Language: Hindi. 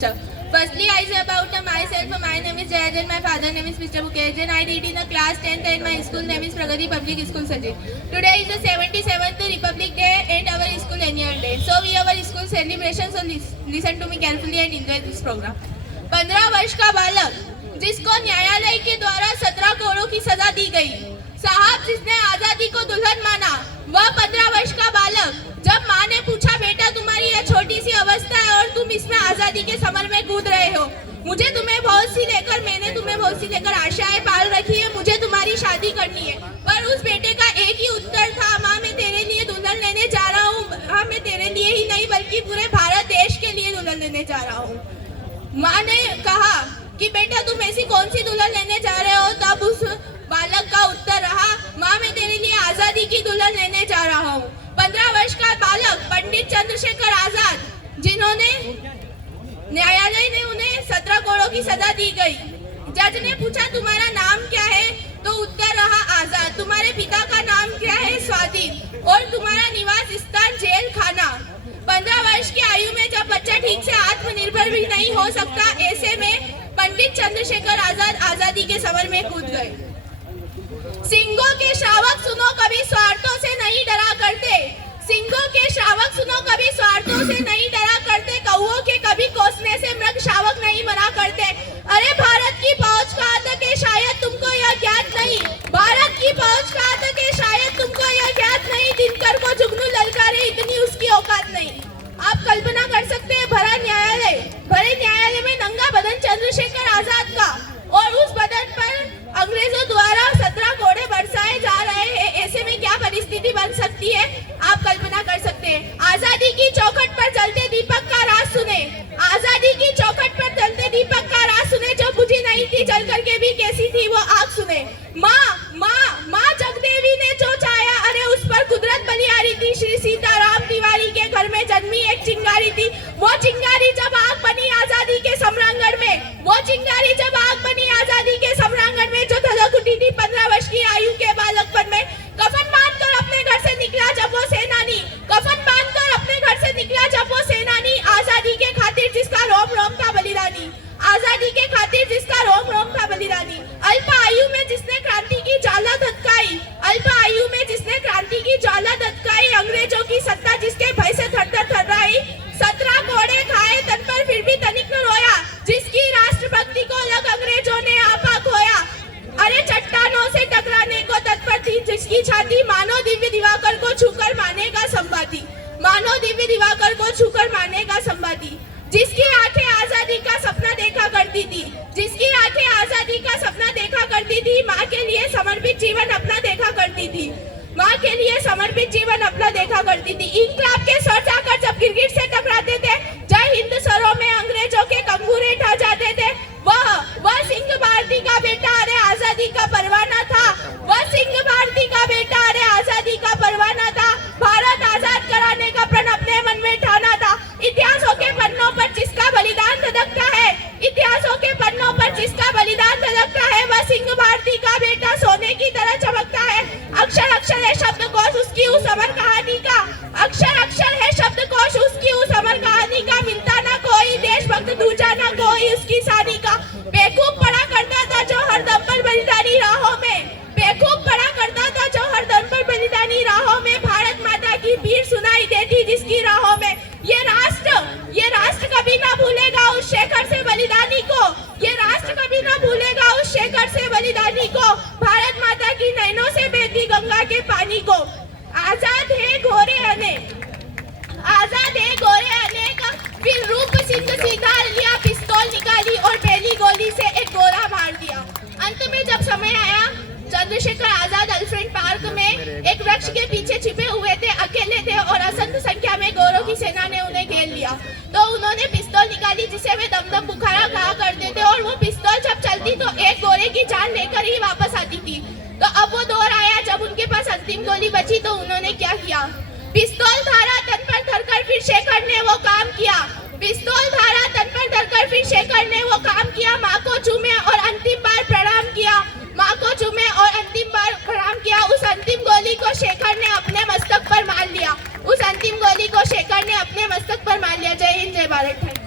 Firstly, I say about myself. My name is Jayaj and my father name is Mr. Mukesh. And I read in the class 10th and my school name is Pragati Public School Sajid. Today is the 77th Republic Day and our school annual day. So we have our school celebration. So listen to me carefully and enjoy this program. 15 वर्ष का बालक जिसको न्यायालय के द्वारा 17 करोड़ की सजा दी गई, साहब जिसने आजादी को दुल्हन माना, वह 15 वर्ष का बालक जब माँ ने पूछा बेटा तुम्हारी यह छोटी सी अवस्था है और तुम इसमें आजादी के समर में कूद रहे हो, मुझे तुम्हें बहुत सी लेकर मैंने तुम्हें बहुत सी लेकर आशाएं पाल रखी है, मुझे तुम्हारी शादी करनी है। पर उस बेटे का एक ही उत्तर था, माँ मैं तेरे लिए दुल्हन लेने जा रहा हूँ। हाँ मैं तेरे लिए ही नहीं बल्कि पूरे भारत देश के लिए दुल्हन लेने जा रहा हूँ। माँ ने कहा कि बेटा तुम ऐसी कौन सी दुल्हन लेने जा रहे हो? तब उस बालक का उत्तर रहा, माँ मैं तेरे लिए आजादी की दुल्हन लेने जा रहा हूँ। 15 वर्ष का बालक पंडित चंद्रशेखर आजाद, जिन्होंने न्यायालय ने उन्हें 17 करोड़ की सजा दी गई। जज ने पूछा तुम्हारा नाम क्या है? तो उत्तर रहा आजाद। तुम्हारे पिता का नाम क्या है? स्वाधीन। और तुम्हारा निवास स्थान जेल खाना। 15 वर्ष की आयु में जब बच्चा ठीक से आत्मनिर्भर भी नहीं हो सकता, ऐसे में पंडित चंद्रशेखर आजाद आजादी के समर में कूद गए। सिंहों के श्रावक सुनो कभी स्वार्थों से नहीं डरा करते, सिंहों के श्रावक सुनो कभी स्वार्थों से नहीं डरा करते, कौओं के कभी कोसने से मृग शावक नहीं मना करते। अरे भारत की फौज का आतंक है शायद तुमको यह ज्ञात नहीं, भारत की फौज का आतंक है शायद तुमको यह ज्ञात नहीं, दिनकर को जुगनू ललकारे इतनी उसकी औकात नहीं। आप कल्पना कर सकते हैं भरे न्यायालय में नंगा बदन चंद्रशेखर आजाद का, और उस बदन पर अंग्रेजों द्वारा 17 कोड़े बरसाए जा रहे हैं। ऐसे में क्या परिस्थिति बन सकती है, आप कल्पना कर सकते हैं। आजादी की चौखट पर जलते दीपक का राज सुने, आजादी की चौखट पर जलते दीपक का राज सुने, जो बुझी नहीं थी जल करके भी कैसी थी वो आग सुने। माँ जगदेवी ने जो चाया, अरे उस पर कुदरत बलिहारी थी। श्री सीताराम तिवारी के घर में जन्मी एक चिंगारी थी, वो चिंगारी जब आग बनी आजादी के सम्रांगण में, वो चिंगारी जब आग बनी आजादी के सम्रांगण में, जो धधक उठी थी 15 वर्ष की आयु के बालकपन में। कफन बांधकर अपने घर से निकला जब वो सेनानी, कफन बांधकर अपने घर से निकला जब वो सेनानी, आजादी के खातिर जिसका रोम रोम था बलिदानी, आजादी के खातिर जिसका रोम रोम था बलिदानी। अल्प आयु में जिसने क्रांति की ज्वाला धधकाई, अल्प आयु में जिसने क्रांति की ज्वाला धधकाई, अंग्रेजों की सत्ता जिसके भय से थर-थर थर्राई, 17 कोड़े खाए तन पर फिर भी तनिक न रोया, जिसकी राष्ट्रभक्ति को लग अंग्रेजों ने आपा खोया। अरे चट्टानों से टकराने को तत्पर थी, जिसकी छाती मानो दिव्य दिवाकर को छूकर मानेगा संवादी, मानो दिव्य दिवाकर को छूकर मानेगा संवादी। जिसकी आंखें आजादी का सपना देखा करती थी, जिसकी आंखें आजादी का सपना देखा करती थी, माँ के लिए समर्पित जीवन अपना देखा करती थी, माँ के लिए समर्पित जीवन अपना देखा करती थी। इंकलाब के स्वर जाकर जब गिरगिट से टकराते थे, जय हिंद स्वरों में अंग्रेजों के कंगूरे ठा जाते थे, वह सिंह भारती का बेटा अरे आजादी का परवाना था, वह सिंह भारती का बेटा अरे आजादी का परवाना था। भारत आजाद कराने का प्रण अपने मन में ठाना था। इतिहासों के पन्नों पर जिसका बलिदान धधकता है, इतिहासों के पन्नों पर जिसका बलिदान धधकता है, वह सिंह भारती का बेटा सोने की तरह चमकता है। अक्षर अक्षर है शब्दकोश उसकी उस अमर कहानी का, अक्षर अक्षर है शब्दकोश उसकी उस अमर कहानी का, मिलता ना कोई देशभक्त दूजा ना कोई उसकी सानी का। बेवकूफ पड़ा करता था जो हर दम पर बलिदानी राहों में, बेवकूफ पड़ा करता था जो हर दम पर बलिदानी राहों में, भारत माता की पीर सुनाई देती जिसकी राहों में। ये राष्ट्र कभी ना भूलेगा उस शेखर से बलिदानी को, ये राष्ट्र कभी ना भूलेगा उस शेखर से बलिदानी को, भारत माता की नैनों से बहती गंगा के पानी को। आजाद है घोरे अनेक, आजाद है घोरे अनेक, फिर रूप सिंह सीधा लिया, पिस्तौल निकाली और पहली गोली से एक गोला मार दिया। अंत में जब समय आया, चंद्रशेखर आजाद अल्फ्रेड पार्क में एक वृक्ष के पीछे छिपे हुए थे, अकेले थे और असंख्य संख्या में गोरों की सेना ने उन्हें घेर लिया। तो उन्होंने पिस्तौल निकाली जिसे वे दमदम बुखारा कहा करते थे, और वो पिस्तौल जब चलती तो एक गोरे की जान लेकर ही वापस आती थी। तो अब वो दौर आया जब उनके पास अंतिम गोली बची, तो उन्होंने क्या किया? पिस्तौल धारा तन पर धरकर फिर शेखर ने वो काम किया, पिस्तौल धारा तन पर धरकर फिर शेखर ने वो काम किया। माँ को चूमे और अंतिम बार प्रणाम किया, माँ को चूमे और अंतिम बार प्रणाम किया। उस अंतिम गोली को शेखर ने अपने मस्तक पर मार लिया, उस अंतिम गोली को शेखर ने अपने मस्तक पर मार लिया। जय हिंद, जय भारत।